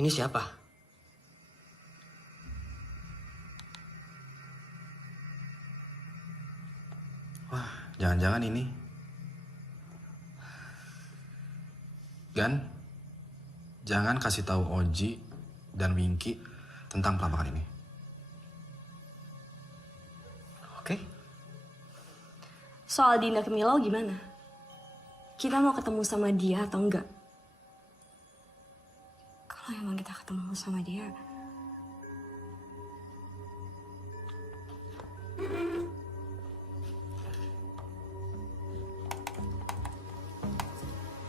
Ini siapa? Wah, jangan-jangan ini. Gan, jangan kasih tahu Oji dan Winky tentang pelambangan ini. Oke. Soal Dinda Kemilau gimana? Kita mau ketemu sama dia atau enggak? Kalau emang kita ketemu sama dia...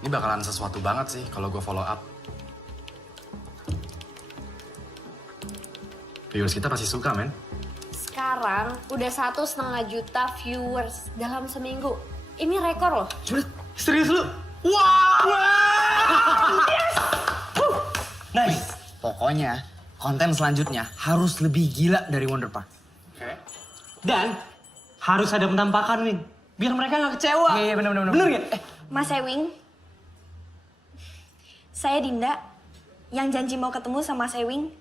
Ini bakalan sesuatu banget sih kalau gue follow up. Viewers kita pasti suka, men. Sekarang udah 1,5 juta viewers dalam seminggu. Ini rekor loh. Serius lu? Wah! Yes! Nice. Pokoknya konten selanjutnya harus lebih gila dari Wonder Park. Oke. Dan harus ada penampakan, Wing. Biar mereka nggak kecewa. Iya, bener. Bener nggak? Mas Ewing, saya Dinda yang janji mau ketemu sama Mas Ewing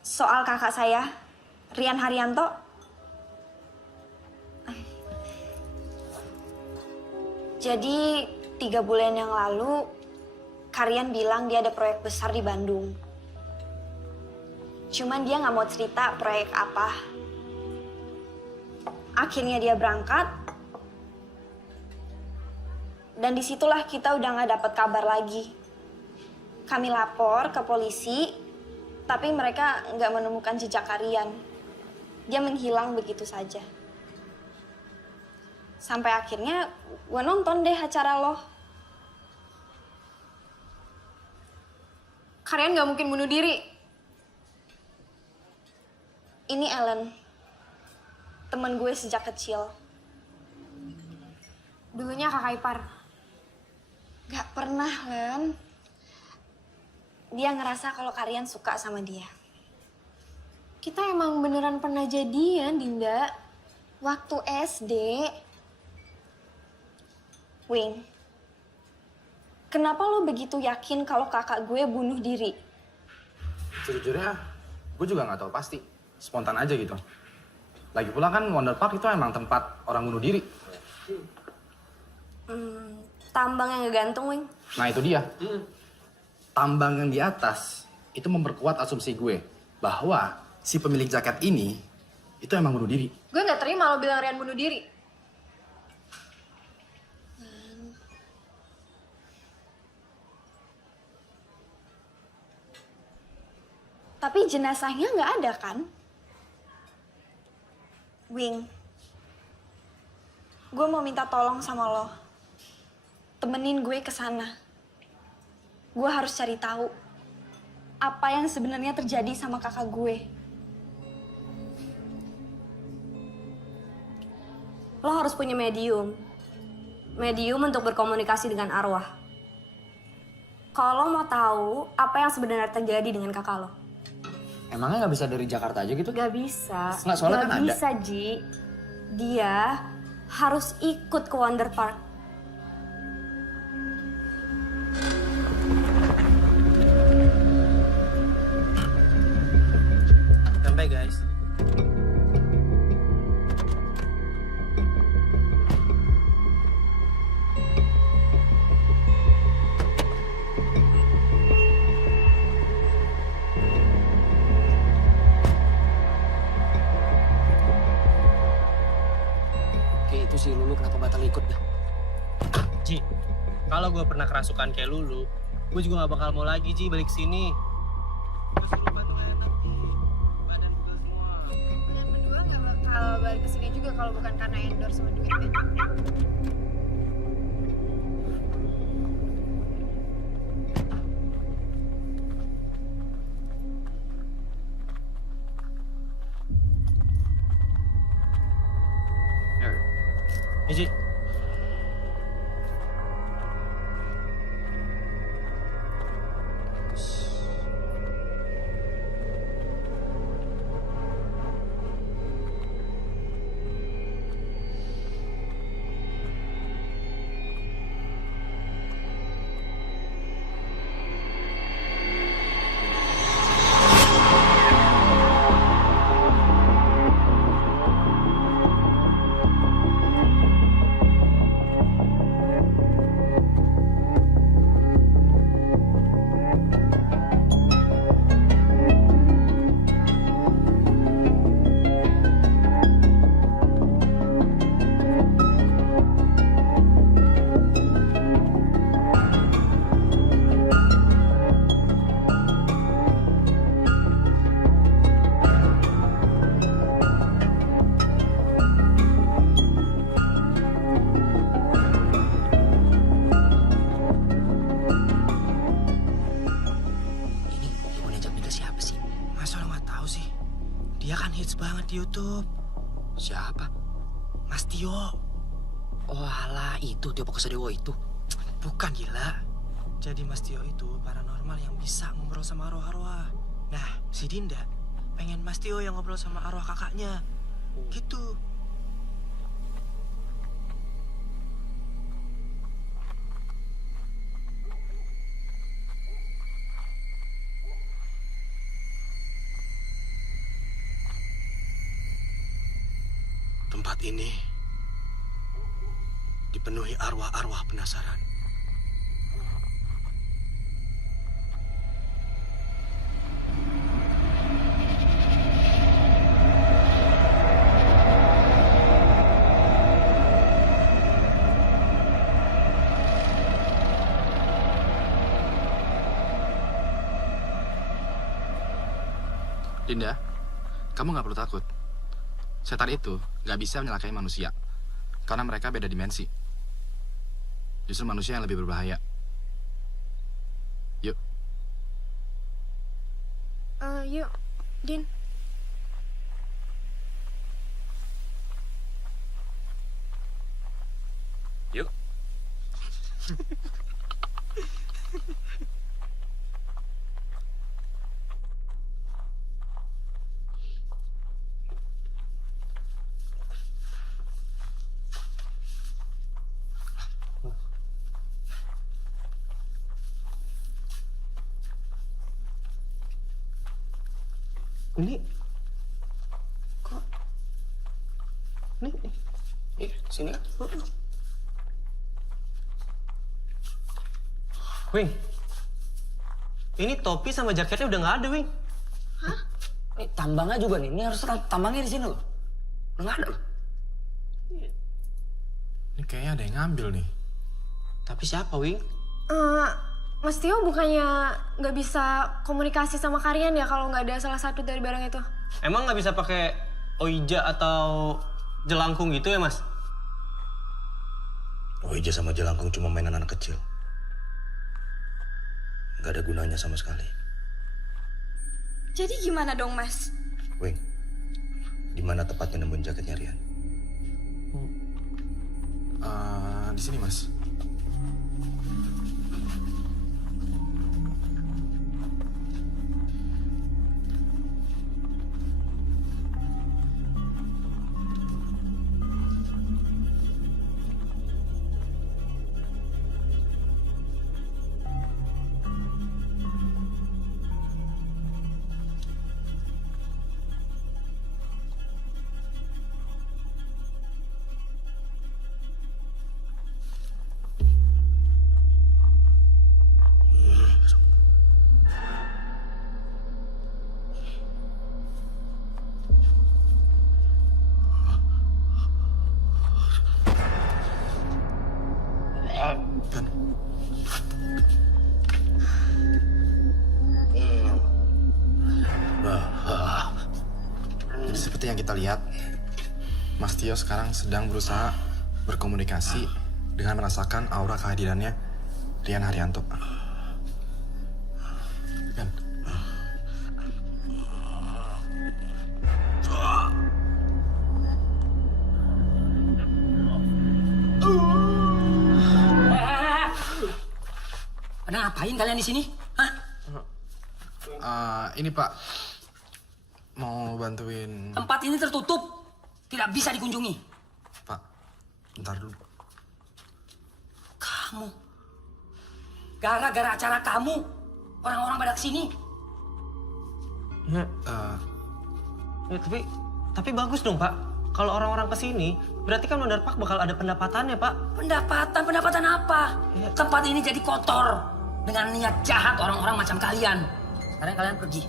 soal kakak saya, Rian Haryanto. Jadi 3 bulan yang lalu, Karian bilang dia ada proyek besar di Bandung. Cuman dia nggak mau cerita proyek apa. Akhirnya dia berangkat, dan disitulah kita udah nggak dapat kabar lagi. Kami lapor ke polisi, tapi mereka nggak menemukan jejak Karian. Dia menghilang begitu saja. Sampai akhirnya gue nonton deh acara lo. Kalian nggak mungkin bunuh diri. Ini Ellen, temen gue sejak kecil. Dulunya kakak ipar. Gak pernah, Len. Dia ngerasa kalau Karian suka sama dia. Kita emang beneran pernah jadian, Dinda. Waktu SD. Wing, kenapa lo begitu yakin kalau kakak gue bunuh diri? Sejujurnya, gue juga nggak tahu pasti. Spontan aja gitu. Lagi pula kan Wonder Park itu emang tempat orang bunuh diri. Tambang yang ngegantung, Wing. Nah itu dia. Tambang yang di atas itu memperkuat asumsi gue bahwa si pemilik jaket ini itu emang bunuh diri. Gue nggak terima lo bilang Rian bunuh diri. Tapi jenazahnya nggak ada kan? Wing, gue mau minta tolong sama lo. Temenin gue ke sana. Gue harus cari tahu apa yang sebenarnya terjadi sama kakak gue. Lo harus punya medium. Medium untuk berkomunikasi dengan arwah. Kalau lo mau tahu apa yang sebenarnya terjadi dengan kakak lo. Emangnya nggak bisa dari Jakarta aja gitu? Gak bisa. Nggak, soalnya Gak kan ada. bisa, Ji. Dia harus ikut ke Wonder Park. Sampai, guys. Oke, itu si Lulu kenapa batal ikut dah? Ji, kalau gue pernah kerasukan kayak Lulu, gue juga gak bakal mau lagi, Ji, balik sini. Kesurupan tuh gak enak, Ji. Badan pegel semua. Dan berdua nggak bakal balik kesini juga kalau bukan karena endorse sama duit. Ya, Ji. Dia kan hits banget di YouTube. Siapa? Mas Tio. Oh alah, itu Tio Pakusadewo itu. Bukan, gila. Jadi Mas Tio itu paranormal yang bisa ngobrol sama arwah-arwah. Nah, si Dinda pengen Mas Tio yang ngobrol sama arwah kakaknya. Gitu. Tempat ini dipenuhi arwah-arwah penasaran. Dinda, kamu nggak perlu takut. Setan itu nggak bisa menyelakai manusia, karena mereka beda dimensi. Justru manusia yang lebih berbahaya. Yuk. Yuk, Din. Yuk. Ini kok ini Sini. Wing, ini topi sama jaketnya udah nggak ada, Wing. Ini tambangnya juga nih. Ini harus tambangnya di sini loh. Udah nggak ada loh. Ini kayaknya ada yang ngambil nih. Tapi siapa, Wing? Mas Tio bukannya nggak bisa komunikasi sama kalian ya kalau nggak ada salah satu dari barang itu? Emang nggak bisa pakai oija atau jelangkung gitu ya, Mas? Oija sama jelangkung cuma mainan anak kecil. Gak ada gunanya sama sekali. Jadi gimana dong, Mas? Wing, di mana tepatnya nemuin jaketnya Rian? Di sini, Mas. Jadi seperti yang kita lihat, Mas Tio sekarang sedang berusaha berkomunikasi dengan merasakan aura kehadirannya Rian Haryanto. Kan? Pada ngapain kalian di sini? Hah? Ini Pak, mau bantuin Tempat ini tertutup. Tidak bisa dikunjungi. Pak. Bentar dulu. Kamu. Gara-gara acara kamu, orang-orang pada kesini. Ya, tapi bagus dong, Pak. Kalau orang-orang kesini, berarti kan Wonder Park bakal ada pendapatannya, Pak. Pendapatan apa? Iya. Tempat ini jadi kotor dengan niat jahat orang-orang macam kalian. Sekarang kalian pergi.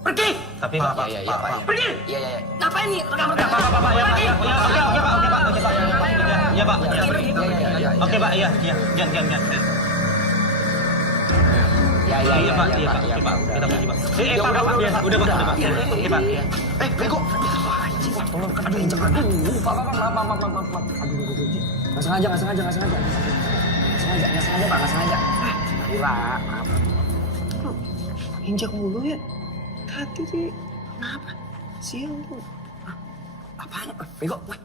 Pergi! Tapi Pak, Iya, Pak. Pergi! Iya. Ngapain nih? Rekam-rekam. Pergi! Iya, Pak. Oke, Pak. Iya. Jangan. Iya, Pak. Kita pergi, Pak. Pak. Udah, Pak. Oke, Pak. Bego. Aduh, injak. Aduh, Pak. Maaf. Nggak sengaja, Pak. Nggak sengaja. Injak mulu ya. Hati sih. Kenapa? Siang tuh. Apaan? Bego. Weh.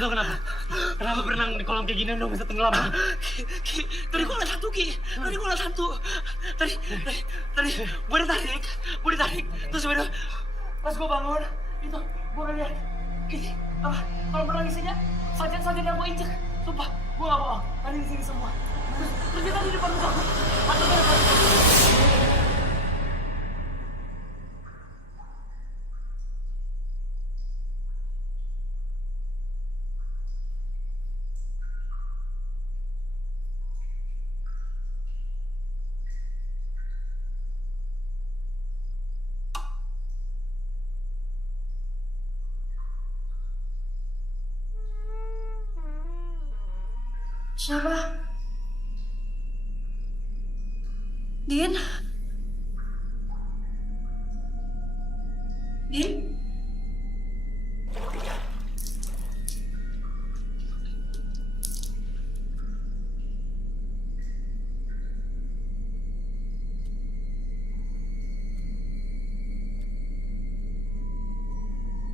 Lo kenapa? Kenapa berenang di kolam kayak gini udah bisa tenggelam? Tadi gua ngeliat hantu, Ki. Tadi gua ngeliat hantu. Tadi gua ditarik. Terus udah pas gua bangun, itu gua ngeliat ini apa? Kalau berenang isinya sajen yang gua injek. Sumpah, gua gak bohong. Tadi di sini semua. Terus dia tadi di depan gua. Hantu di depan. Siapa? Din? Din?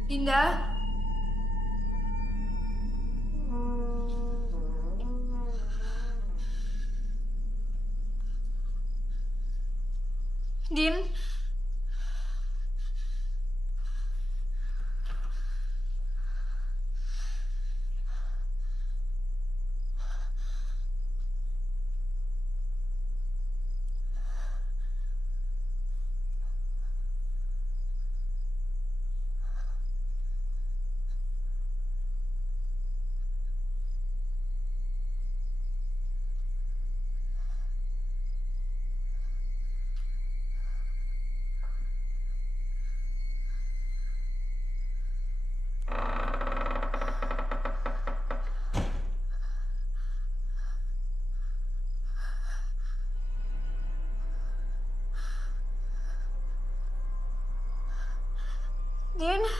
Dinda? Din? Din? Dinda?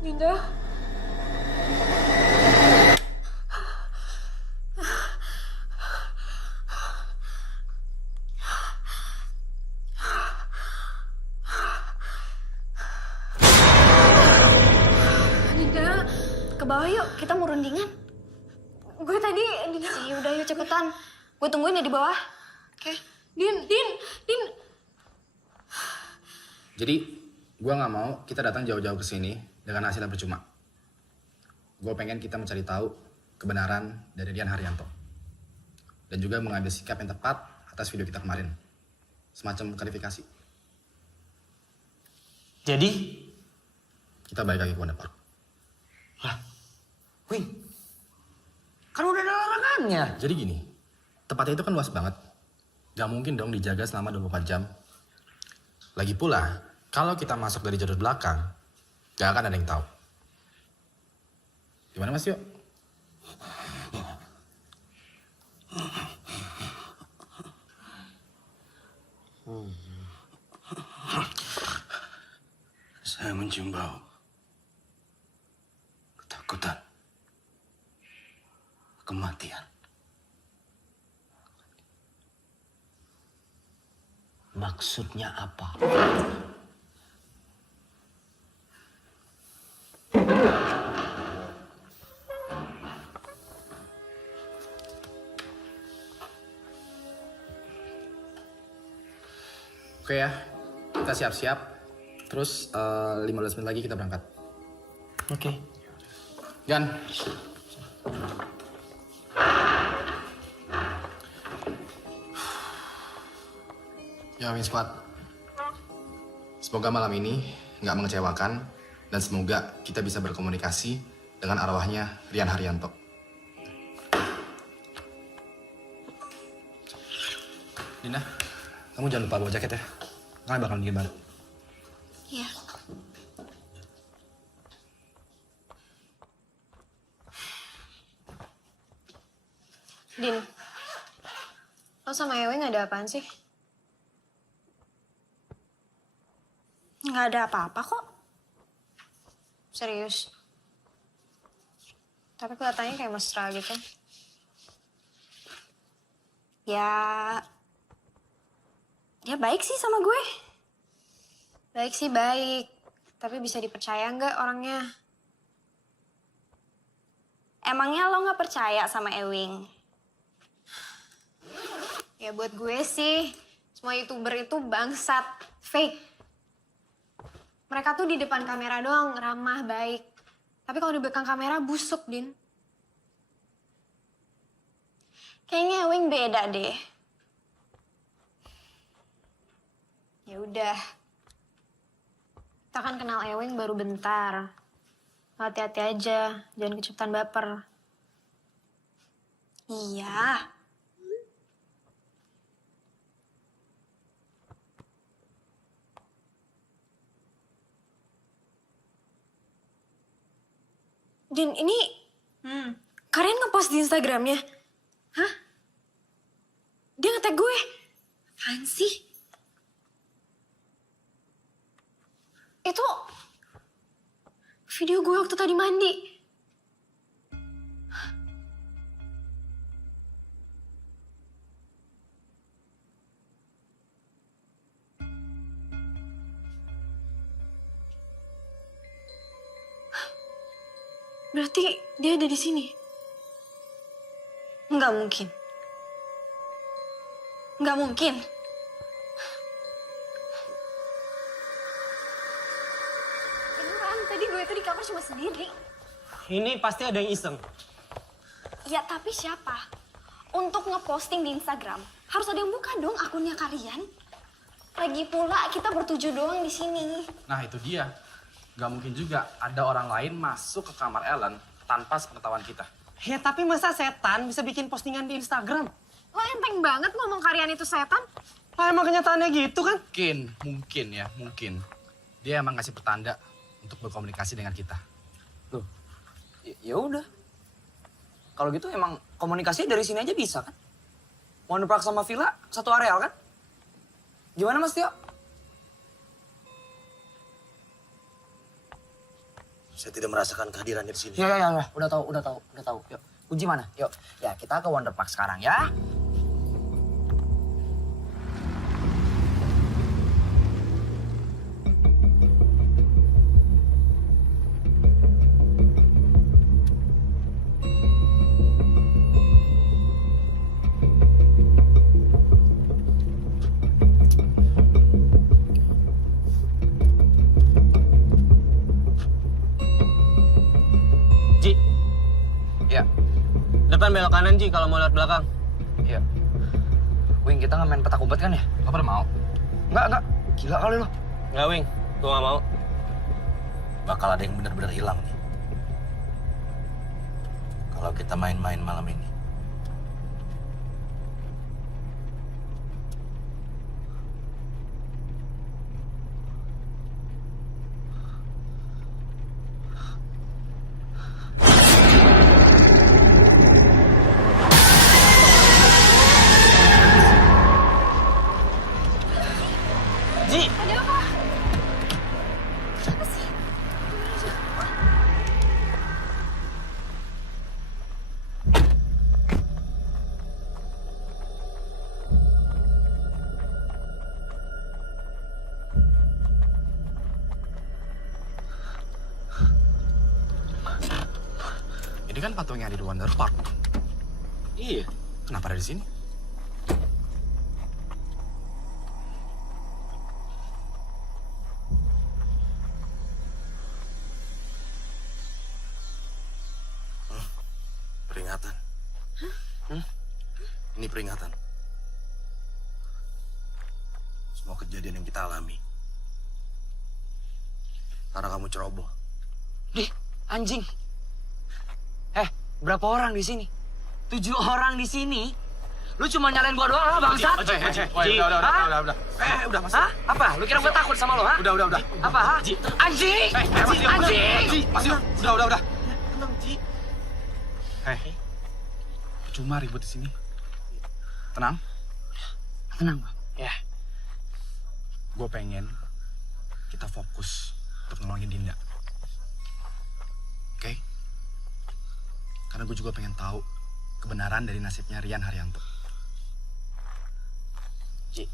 Dinda? Ke bawah yuk, kita mau rundingan. Gue tadi... Dinda... Udah yuk cepetan. Gue tungguin ya di bawah. Oke. Din... Jadi, gue nggak mau kita datang jauh-jauh ke sini dengan hasil yang percuma. Gue pengen kita mencari tahu kebenaran dari Rian Haryanto. Dan juga mengambil sikap yang tepat atas video kita kemarin. Semacam klarifikasi. Jadi? Kita balik lagi ke Wonder Park. Lah, Wing, kan udah ada larangannya. Jadi gini, tempatnya itu kan luas banget. Gak mungkin dong dijaga selama 24 jam. Lagi pula, kalau kita masuk dari jalur belakang, gak akan ada yang tahu. Gimana Mas Yo? Saya mencium bau ketakutan. kematian. Maksudnya apa? Oke ya, kita siap-siap. Terus 15 menit lagi kita berangkat. Oke. Gan. Ya, Wing Squad. Semoga malam ini nggak mengecewakan dan semoga kita bisa berkomunikasi dengan arwahnya Rian Haryanto. Dina, kamu jangan lupa bawa jaket ya. Kalian bakal bikin baru. Iya. Din, lo sama Ewing ada apaan sih? Nggak ada apa-apa kok. Serius? Tapi kelihatannya kayak mesra gitu. Ya, dia baik sih sama gue. Baik sih baik, tapi bisa dipercaya nggak orangnya? Emangnya lo nggak percaya sama Ewing? Ya buat gue sih, semua YouTuber itu bangsat, fake. Mereka tuh di depan kamera doang ramah, baik. Tapi kalau di belakang kamera busuk, Din. Kayaknya Ewing beda deh. Ya udah. Kita kan kenal Ewing baru bentar. Hati-hati aja, jangan kecepatan baper. Iya. Din, ini Karen ngepost di Instagramnya. Hah? Dia nge-tag gue. Apaan sih? Itu video gue waktu tadi mandi. Berarti dia ada di sini. Nggak mungkin. Nggak mungkin. Beneran, tadi gue itu di kamar cuma sendiri. Ini pasti ada yang iseng. Ya tapi siapa? Untuk ngeposting di Instagram, harus ada yang buka dong akunnya kalian. Lagi pula kita bertujuh doang di sini. Nah itu dia. Gak mungkin juga ada orang lain masuk ke kamar Ellen tanpa sepengetahuan kita. Ya tapi masa setan bisa bikin postingan di Instagram? Lo enteng banget ngomong Karian itu setan. Lah emang kenyataannya gitu kan? Mungkin. Dia emang ngasih pertanda untuk berkomunikasi dengan kita. Loh, ya udah. Kalau gitu emang komunikasinya dari sini aja bisa kan? Wonderpark sama Villa satu areal kan? Gimana Mas Tio? Saya tidak merasakan kehadirannya di sini. Ya. Udah tahu. Yuk, kunci mana? Yuk, ya kita ke Wonderpark sekarang ya. Ji, Ya, depan belok kanan Ji kalau mau lihat belakang. iya. Wing, kita nggak main petak umpet kan ya? Lo pada mau? Enggak. Gila kali lo. Nggak, Wing. Gue nggak mau. Bakal ada yang benar-benar hilang nih. Kalau kita main-main malam ini. Ji, Ini kan patung yang ada di Wonder Park. Iya. Kenapa ada di sini? Peringatan. Ini peringatan. Semua kejadian yang kita alami. Karena kamu ceroboh. Dih, anjing. Berapa orang di sini? 7 orang di sini. Lu cuma nyalain gua doang, bangsat. Udah, Mas. Hah? Apa? Lu kira gua takut sama lo, ha? Udah. Apa, ha? Anjing! Anjing! Mas, udah. Tenang, Ji. Percuma ribut di sini. Tenang. Tenang, Bang. Ya. Gue pengen kita fokus untuk nolongin Dinda. Oke? Karena gue juga pengen tahu kebenaran dari nasibnya Rian Haryanto. Ji.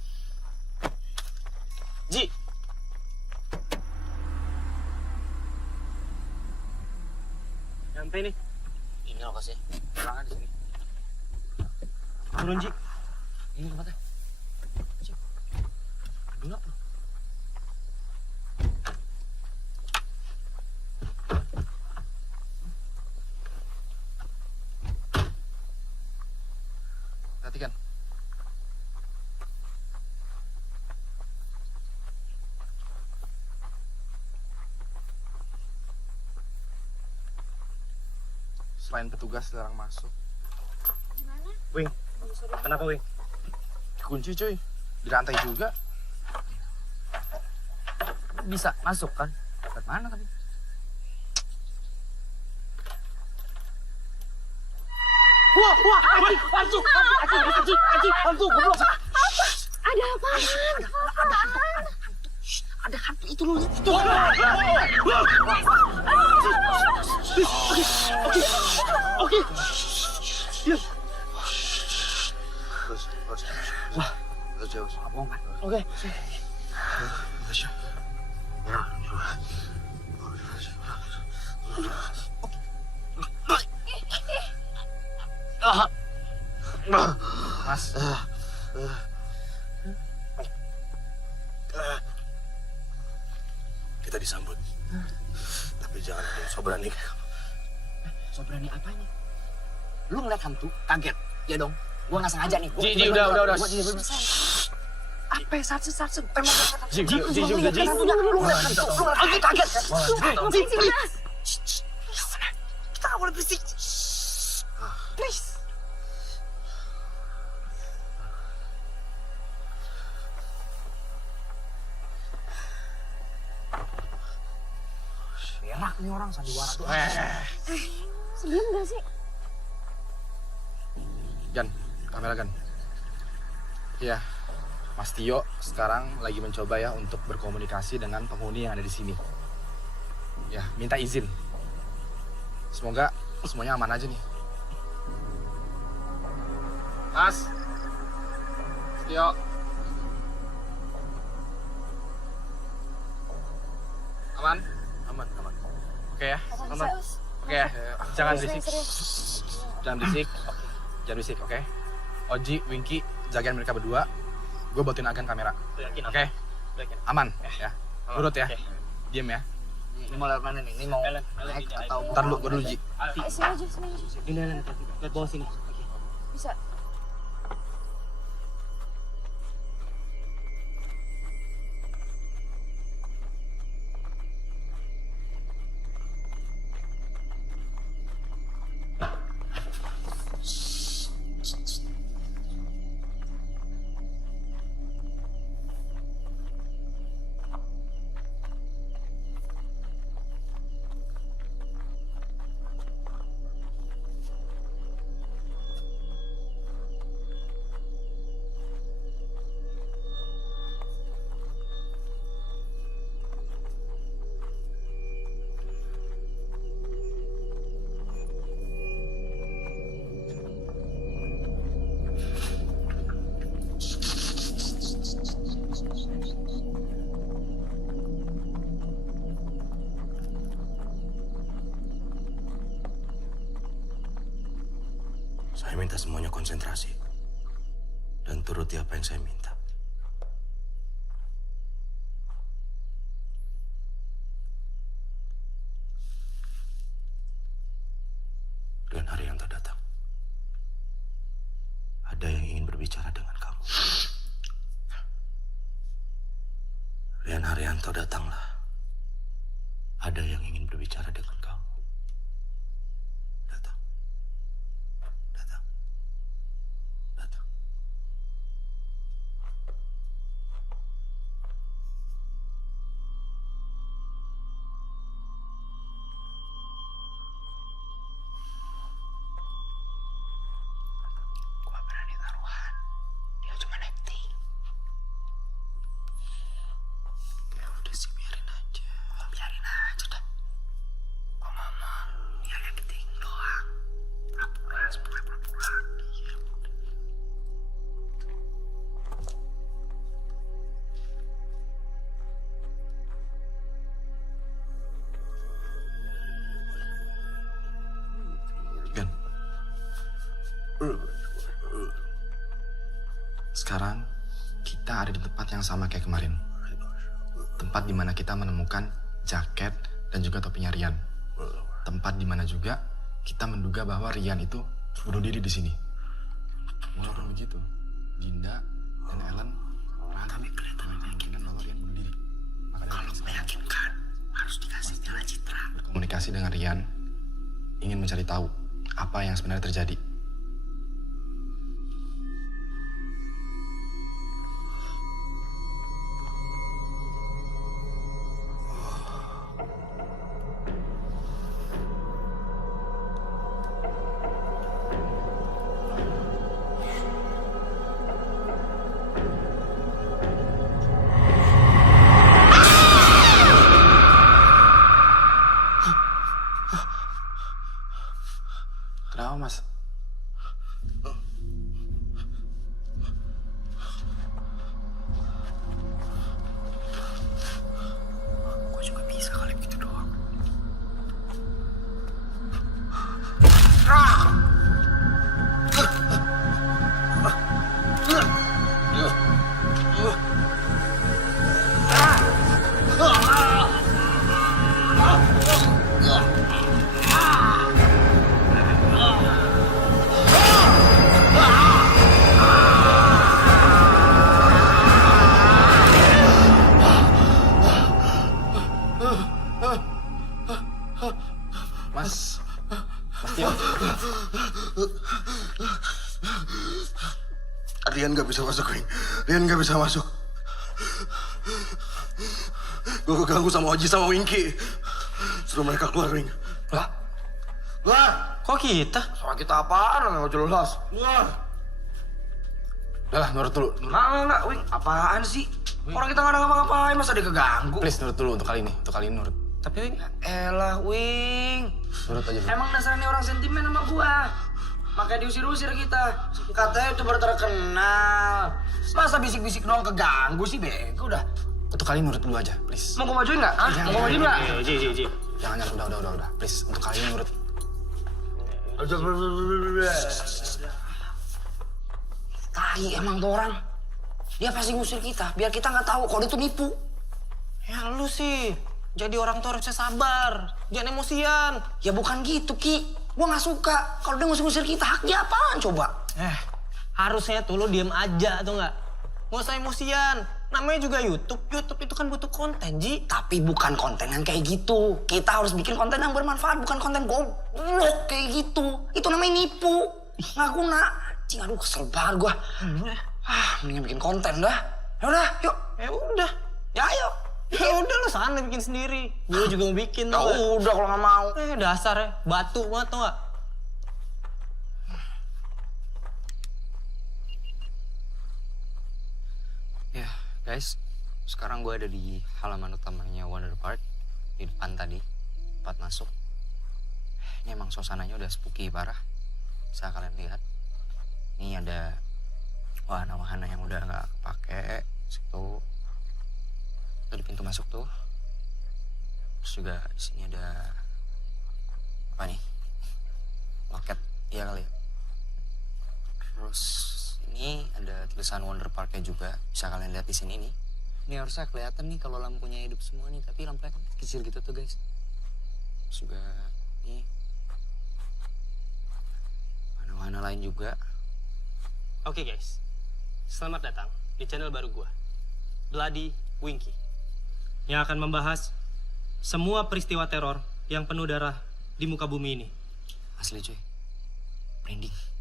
Nyampe nih. Ini lokasi. Pulangan di sini. Turun, Ji. Ini tempatnya. Gelap loh. Perhatikan. Selain petugas dilarang masuk. Wing. Kenapa, Wing? Kunci cuy. Di rantai juga. Bisa masuk kan? Ke mana tapi? Wah, anjing, goblok. Ada apaan? Ada hantu itu loh. Oke. Diam. Terus. Oke. Mas. Kita disambut. Tapi jangan ada yang so berani. So berani apanya? Lu ngeliat hantu, kaget. Ya dong. Gua nggak sengaja nih. Ji, udah. Gua jadi bener-bener. Apa ya, sarsen. Emang Ji, lu ngeliat hantunya. Lu ngeliat hantu. Lu ngeliat kaget. Ji, please. Kita nggak boleh berisik. Please. Berak nih orang sandiwara doang. Sebelum gak sih? Gan, kamera Gan. Iya, Mas Tio sekarang lagi mencoba ya untuk berkomunikasi dengan penghuni yang ada di sini. Ya, minta izin. Semoga semuanya aman aja nih. Mas Tio. Aman? Aman. Oke ya, aman. Oke ya, jangan berisik. Jangan berisik, oke? Oji, Winky, jagain mereka berdua. Gue buatin Agan kamera. Oke? Aman ya. Urut ya. Diam ya. Ini mau lewat mana nih? Ini mau naik atau Ntar dulu, gue dulu Ji. Sini aja. Ini, lihat bawah sini. Bisa. Saya minta semuanya konsentrasi dan turuti apa yang saya minta. Rian Haryanto datang. Ada yang ingin berbicara dengan kamu. Rian Haryanto datanglah. Ada yang ingin berbicara dengan kamu. Datang. Datang. Datang. Gua berani taruhan. Dia cuma acting. Ya udah sih, biarin aja. Biarin aja dah. Oh mama, dia acting doang. Pura-pura, semuanya pura-pura. Iya, udah. Gan. Sekarang kita ada di tempat yang sama kayak kemarin. Tempat di mana kita menemukan jaket dan juga topinya Rian. Tempat di mana juga kita menduga bahwa Rian itu bunuh diri di sini. Walaupun begitu, Dinda dan Ellen kami kelihatan meyakinkan bahwa Rian bunuh diri. Kalau meyakinkan, harus dikasih jalan citra. Berkomunikasi dengan Rian, ingin mencari tahu apa yang sebenarnya terjadi. Kenapa, Mas? Gue juga bisa kali begitu doang. Mas Tio. Rian gak bisa masuk, Wing. Rian gak bisa masuk. Gue keganggu sama Oji sama Winky. Suruh mereka keluar, Wing. Lah, Keluar! Kok kita? sama kita apaan? Nggak jelas. Keluar! Udah lah, nurut dulu. Enggak, Wing. Apaan sih? Orang kita nggak ada ngapa-ngapain, masa dia keganggu? Please, nurut dulu untuk kali ini. Untuk kali ini nurut. Tapi Wing, Elah, Wing. Nurut aja dulu. Emang dasarnya orang sentimen sama gua. Makanya diusir-usir kita. Katanya itu baru terkenal. Masa bisik-bisik doang keganggu sih, bego udah. Untuk kali ini nurut dulu aja, please. Mau gua majuin nggak? Hah? Mau gua majuin nggak? Ji. Jangan, udah. Please, untuk kali ini nurut. Tai emang tuh orang. Dia pasti ngusir kita, biar kita nggak tahu kalau dia tuh nipu. Ya lu sih, jadi orang tuh harusnya sabar, jangan emosian. Ya bukan gitu, Ki. Gua nggak suka kalau dia ngusir-ngusir kita. Hak dia apaan coba? Harusnya tuh lu diem aja tuh nggak? Nggak usah emosian. Namanya juga YouTube. YouTube itu kan butuh konten, Ji. Tapi bukan konten yang kayak gitu. Kita harus bikin konten yang bermanfaat, bukan konten goblok kayak gitu. Itu namanya nipu. Nggak guna. Cing, aduh kesel banget gua. Mendingan bikin konten dah. Yaudah, yuk. Ya udah. Ya ayo. Ya udah lu sana bikin sendiri. Gue juga mau bikin Ya tau nggak? udah kalau nggak mau. Dasar ya, batu banget tau nggak? Ya, guys, sekarang gue ada di halaman utamanya Wonder Park, di depan tadi, tempat masuk. Ini emang suasananya udah spooky parah, bisa kalian lihat. Ini ada wahana-wahana yang udah nggak kepake, situ. Itu di pintu masuk tuh. Terus juga di sini ada apa nih? Loket, iya kali ya. tulisan Wonder Parknya juga. Bisa kalian lihat di sini nih. Ini harusnya kelihatan nih kalau lampunya hidup semua nih, tapi lampunya kan kecil gitu tuh guys. Terus juga nih warna-warna lain juga. Oke guys, selamat datang di channel baru gua, Bloody Winky, yang akan membahas semua peristiwa teror yang penuh darah di muka bumi ini. Asli cuy, branding.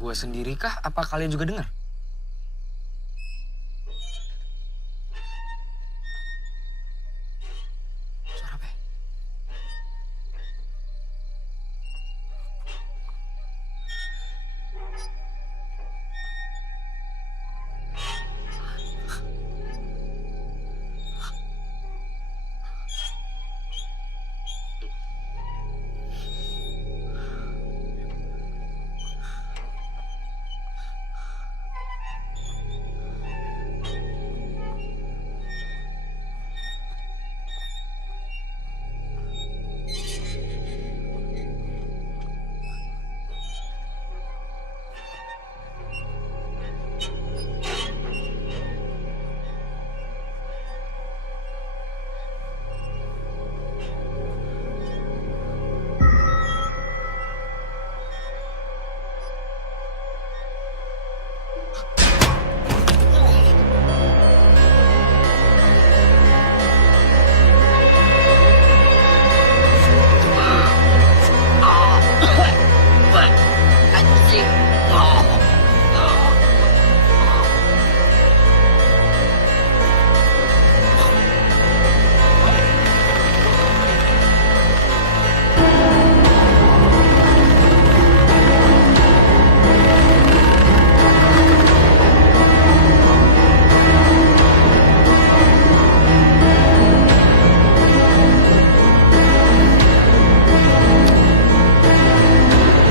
Gue sendiri kah? Apa kalian juga dengar? Suara apa ya?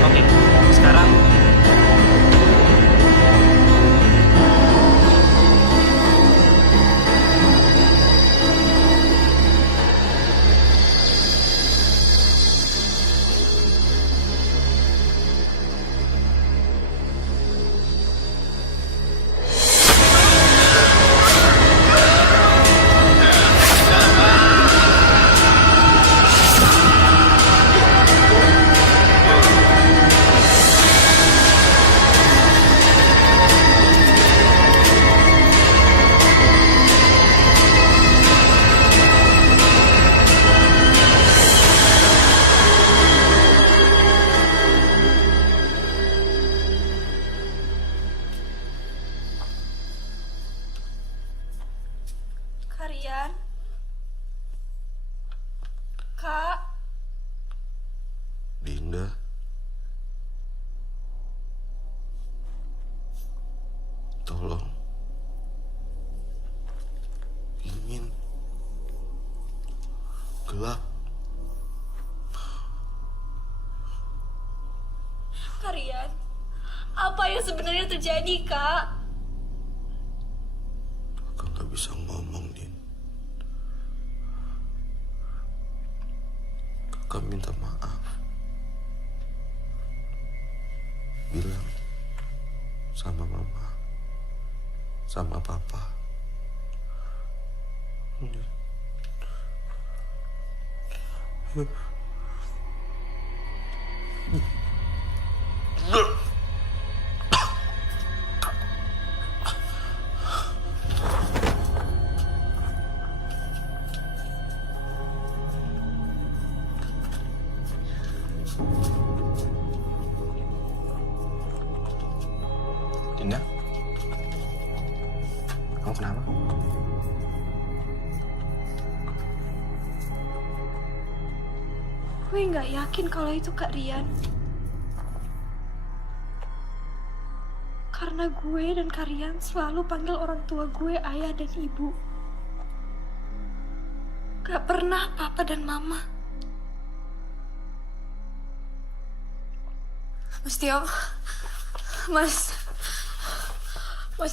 Oke, sekarang Karian? Kak? Dinda. Tolong. Dingin. Gelap. Karian? Apa yang sebenarnya terjadi, Kak? Kakak nggak bisa ngomong, Din. Kakak minta maaf. Bilang sama mama, sama papa. Dinda? Kamu kenapa? Gue nggak yakin kalau itu Kak Rian. Karena gue dan Kak Rian selalu panggil orang tua gue ayah dan ibu. Gak pernah papa dan mama. Mas Tio. Mas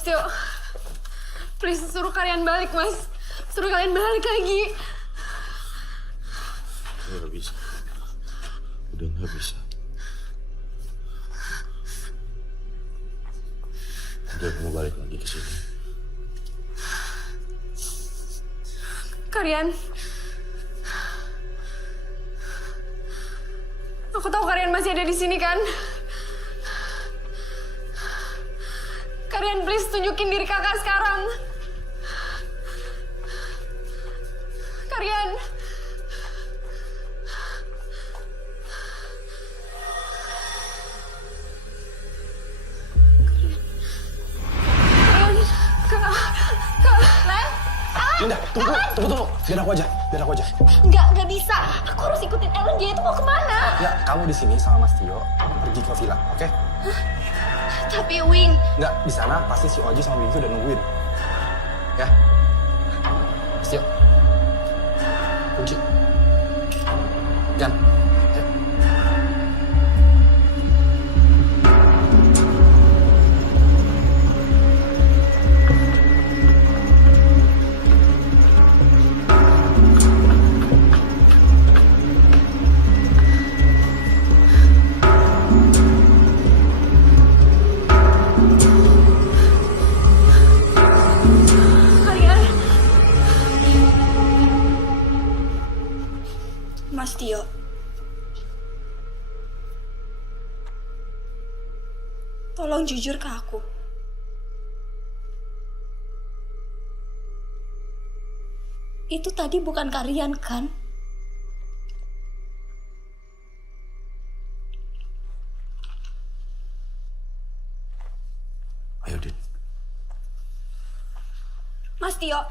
Tio. Please, suruh kalian balik, Mas. Suruh kalian balik lagi. Gak bisa. Udah gak bisa. Udah kamu balik lagi ke sini. Kalian. Aku tahu kalian masih ada di sini kan? Kalian please tunjukin diri kakak sekarang. Kalian. Linda, tunggu. Biar aku aja. Nggak bisa. Aku harus ikutin Ellen, dia itu mau kemana? Ya, kamu di sini sama Mas Tio pergi ke villa, oke? Tapi Wing, Nggak, di sana pasti si Oji sama Winky udah nungguin. Ya. Mas Tio. Kunci. Jan. Ayo. Kalian. Mas Tio. Tolong jujur ke aku. Itu tadi bukan kalian kan? Ayo, Din. Mas Tio.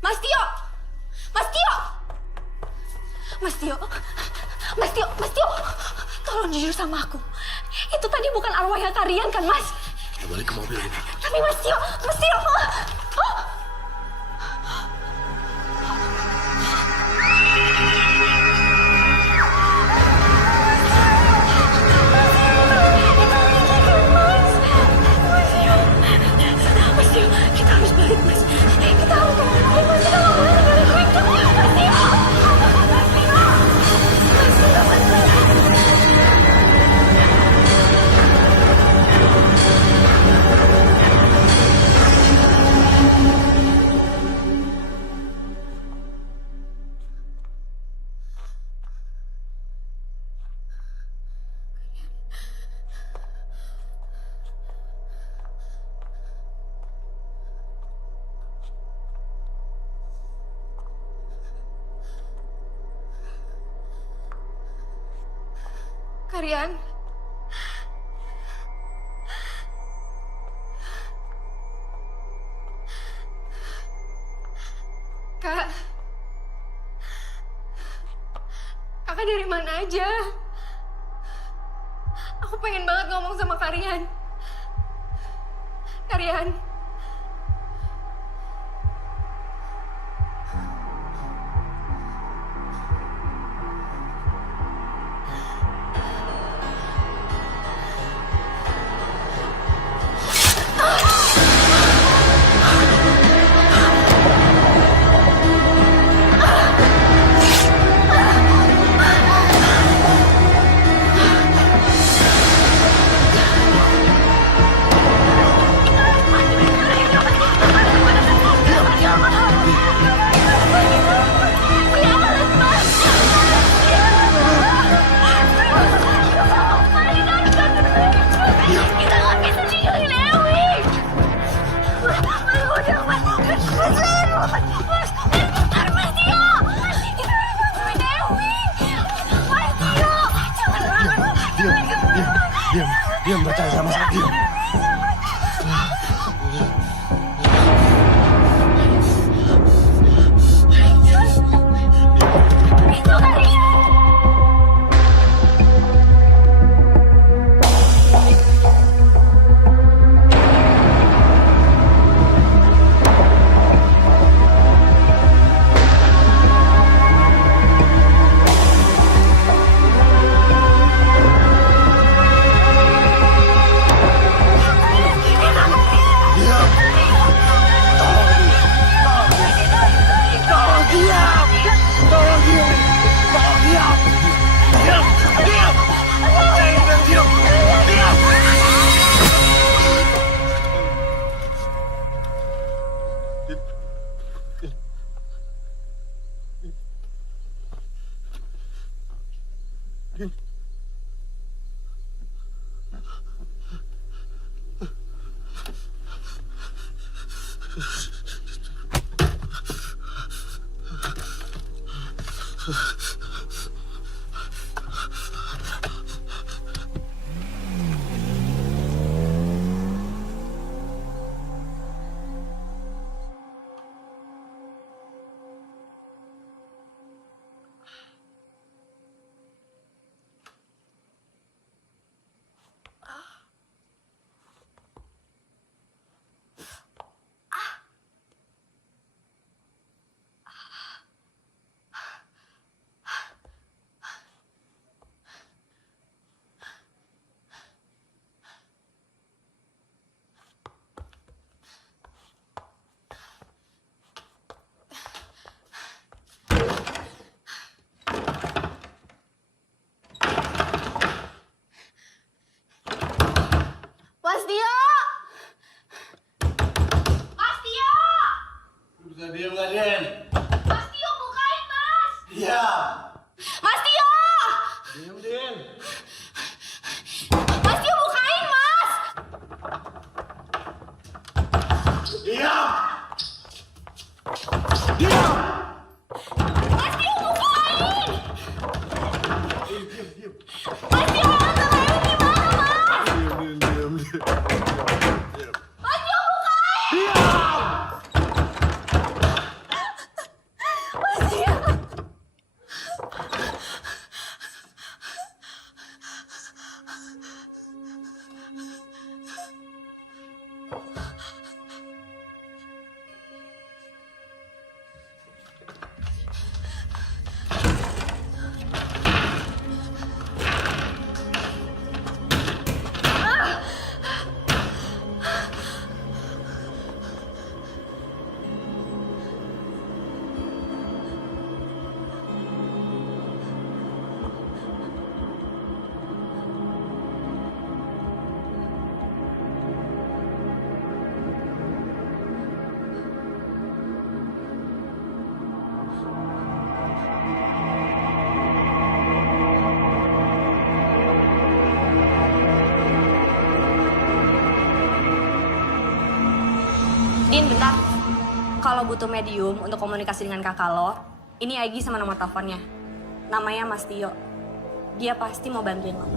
Mas Tio. Mas Tio. Mas Tio. Mas Tio. Mas Tio. Tolong jujur sama aku. Itu tadi bukan arwahnya kalian kan, Mas? Kita balik ke mobil, Din. Tapi Mas Tio. Mas Tio. Mas Tio, kita harus balik, Mas. Kita harus balik, Mas. Kita nggak boleh tinggalin mereka. Mas Tio. Mas Tio. Mas Tio, Mas Tio. Kalian. Kak. Kakak dari mana aja? Aku pengen banget ngomong sama kalian. Kalian. Mas Tio! Mas Tio! Bisa diem gak, Den? Mas Tio, bukain, Mas! Iya. Mas Tio! Diem, Den. Mas Tio, bukain, Mas! Diam. Mas Tio, bukain! Diam. Mas Tio, tante Mary gimana, Mas? Diam. Mas Tio, bukain! Mas Tio! Din, bentar. Kalau butuh medium untuk komunikasi dengan kakak lo, ini Agi sama nomor teleponnya. Namanya Mas Tio. Dia pasti mau bantuin lo.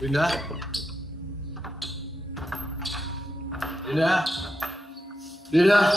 Linda. Linda. Linda.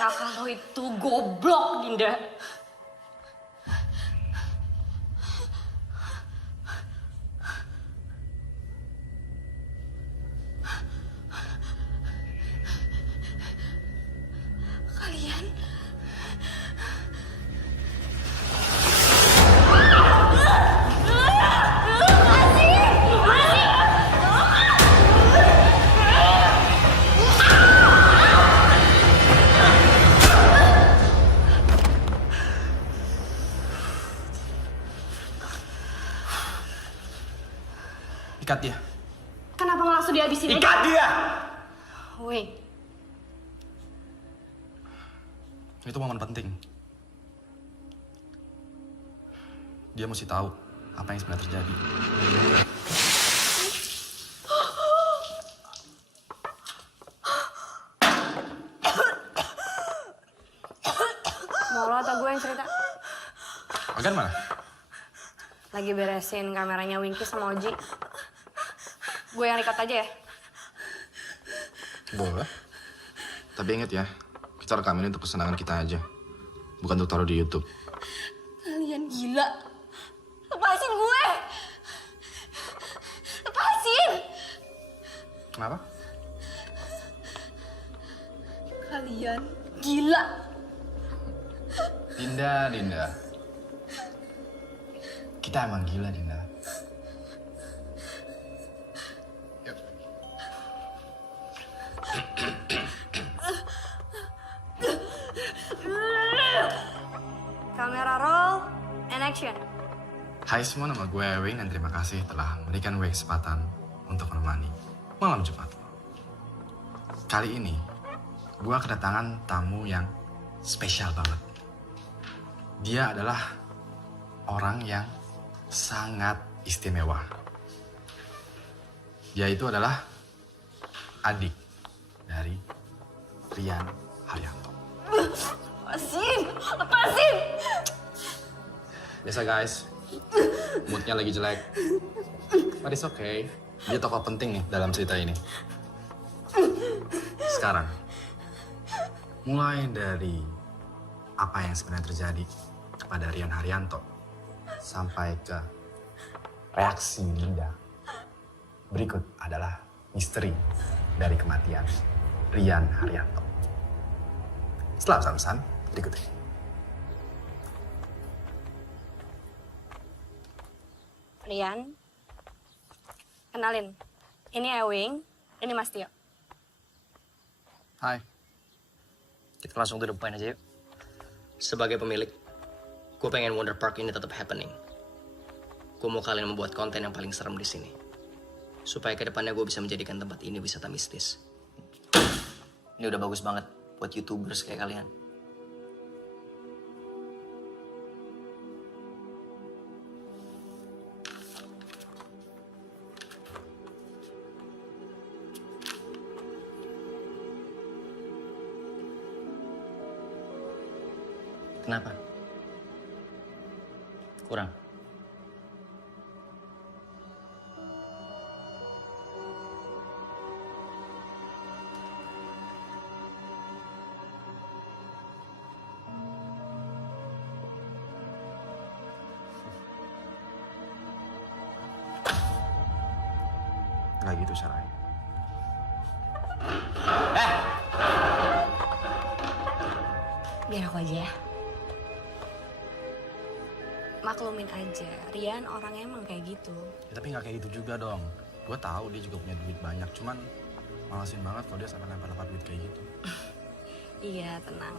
Kakak lo itu goblok, Dinda. Kalian? Ikat dia. Kenapa nggak langsung dihabisin aja? Ikat dia! Wait, Itu momen penting. Dia mesti tahu apa yang sebenarnya terjadi. mau lo atau gue yang cerita? Agan mana? Lagi beresin kameranya Winky sama Oji. Gue yang record aja ya? Boleh. Tapi ingat ya, kita rekam ini untuk kesenangan kita aja. Bukan untuk taruh di YouTube. Kalian gila. Lepasin gue. Lepasin. Kenapa? Kalian gila. Dinda. Kita emang gila, Dinda. Yuk. Kamera roll and action. Hai semua, nama gue Ewing dan terima kasih telah memberikan gue kesempatan untuk menemani malam Jumat. Kali ini, gue kedatangan tamu yang spesial banget. Dia adalah orang yang sangat istimewa. Dia itu adalah adik dari Rian Haryanto. Lepasin. Biasa guys, moodnya lagi jelek. But it's okay. Dia tokoh penting nih dalam cerita ini. Sekarang, mulai dari apa yang sebenarnya terjadi kepada Rian Haryanto sampai ke reaksi Dinda. Berikut adalah misteri dari kematian Rian Haryanto. Setelah pesan-pesan berikut ini. Rian, kenalin. Ini Ewing, ini Mas Tio. Hai. Kita langsung to the point aja yuk. Sebagai pemilik, gue pengen Wonder Park ini tetap happening. Gue mau kalian membuat konten yang paling serem di sini. Supaya kedepannya gue bisa menjadikan tempat ini wisata mistis. Ini udah bagus banget buat YouTubers kayak kalian. Kenapa? Kurang? Nggak gitu caranya. Biar aku aja ya. Maklumin aja, Rian orangnya emang kayak gitu. Ya, tapi nggak kayak gitu juga dong. Gue tahu dia juga punya duit banyak, cuman malesin banget kalau dia sampai lempar-lempar duit kayak gitu. Iya, tenang.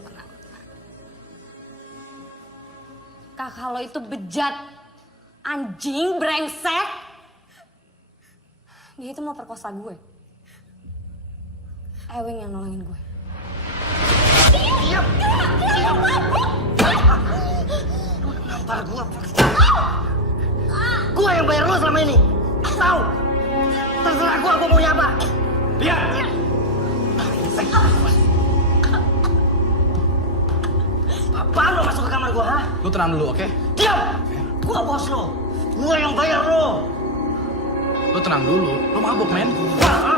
Kakak lo itu bejat. Anjing, brengsek. Dia itu mau perkosa gue. Ewing yang nolongin gue. Nampar gua. Gua yang bayar lo selama ini. Tahu? Terserah gua maunya apa. Lihat. Apaan lo masuk ke kamar gua, ha? Lu tenang dulu, oke? Diam! Gua bos lo. Gua yang bayar lo. Lu tenang dulu. Lu mabuk, men. Wah, ha?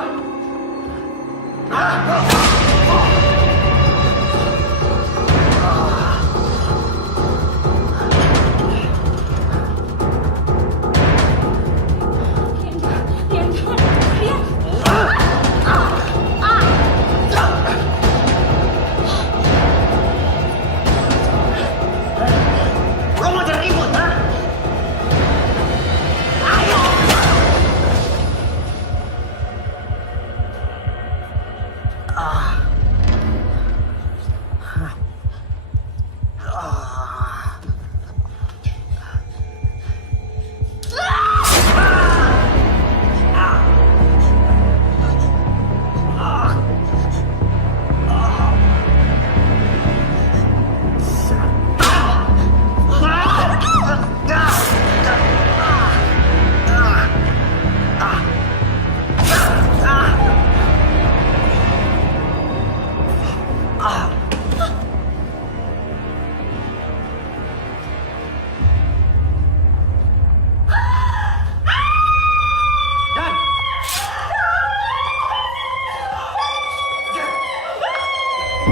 Wing,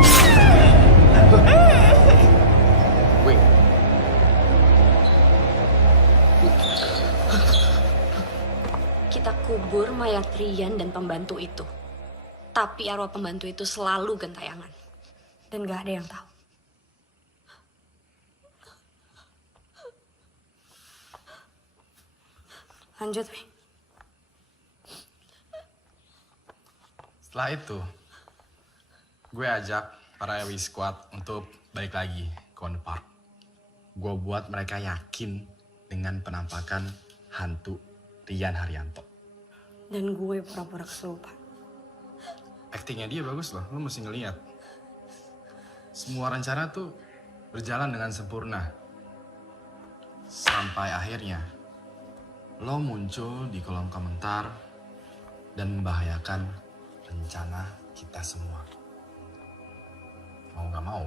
Kita kubur mayat Rian dan pembantu itu. Tapi arwah pembantu itu selalu gentayangan. Dan gak ada yang tahu. Lanjut, Wing. setelah itu gue ajak para EWI Squad untuk balik lagi ke Wonder Park. Gue buat mereka yakin dengan penampakan hantu Rian Haryanto. Dan gue pura-pura kesurupan. Aktingnya dia bagus loh, lo mesti ngeliat. Semua rencana tuh berjalan dengan sempurna. Sampai akhirnya lo muncul di kolom komentar dan membahayakan rencana kita semua. Mau gak mau,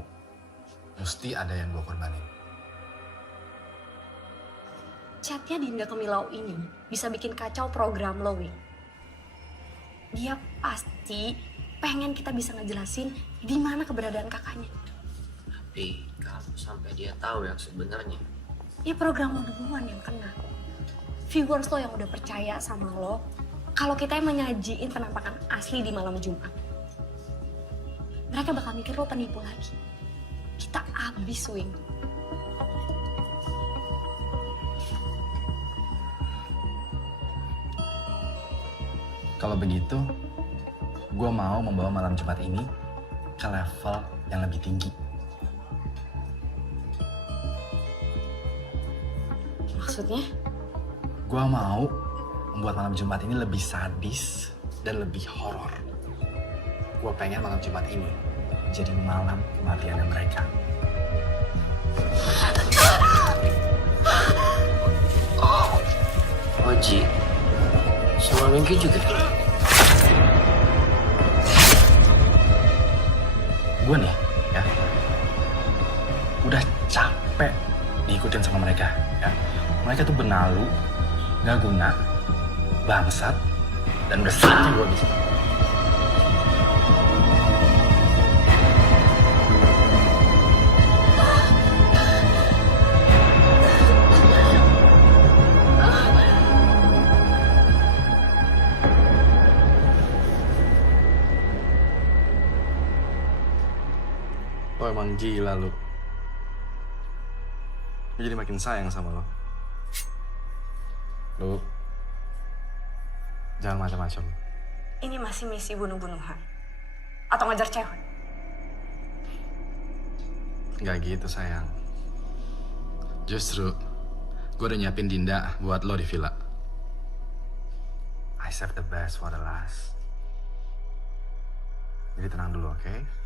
mesti ada yang gue korbanin. Chatnya Dinda ke Milau ini bisa bikin kacau program lo, Wing. Dia pasti pengen kita bisa ngejelasin di mana keberadaan kakaknya. Tapi kalau sampai dia tahu yang sebenarnya, Ya program lo duluan yang kena. Viewers lo yang udah percaya sama lo, kalau kita yang menyajiin penampakan asli di malam Jumat. Mereka bakal mikir lo penipu lagi. Kita abis, Wing. Kalau begitu, gue mau membawa malam Jumat ini ke level yang lebih tinggi. Maksudnya? Gue mau membuat malam Jumat ini lebih sadis dan lebih horor. Gue pengen malam Jumat ini jadi malam kematiannya mereka. Oji sama Wingky juga. Gue nih, ya, udah capek diikutin sama mereka, ya. Mereka tuh benalu, gak guna, bangsat, dan udah saatnya gue bisa. Lo emang gila lu. Gue jadi makin sayang sama lo. Lu jangan macam-macam. Ini masih misi bunuh-bunuhan? Atau ngejar cewek? Gak gitu sayang. Justru gue udah nyiapin Dinda buat lo di villa. I save the best for the last. Jadi tenang dulu, oke?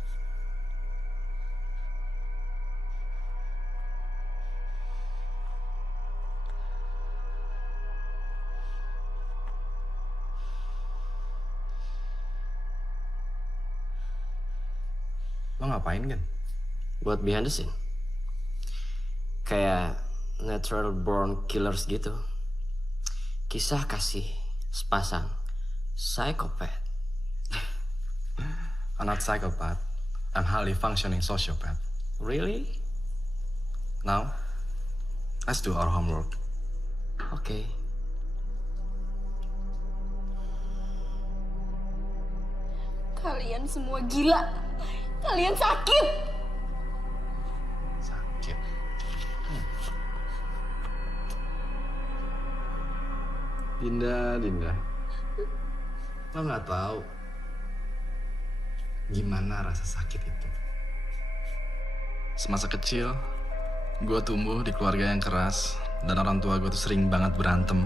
Lo ngapain kan? Buat behind the scene. Kayak natural born killers gitu. Kisah kasih sepasang psychopath. I'm not psychopath. I'm highly functioning sociopath. Really? Now, let's do our homework. Okay. Kalian semua gila. Kalian sakit. Sakit. Dinda. Lo nggak tahu gimana rasa sakit itu. Semasa kecil, gue tumbuh di keluarga yang keras dan orang tua gue tuh sering banget berantem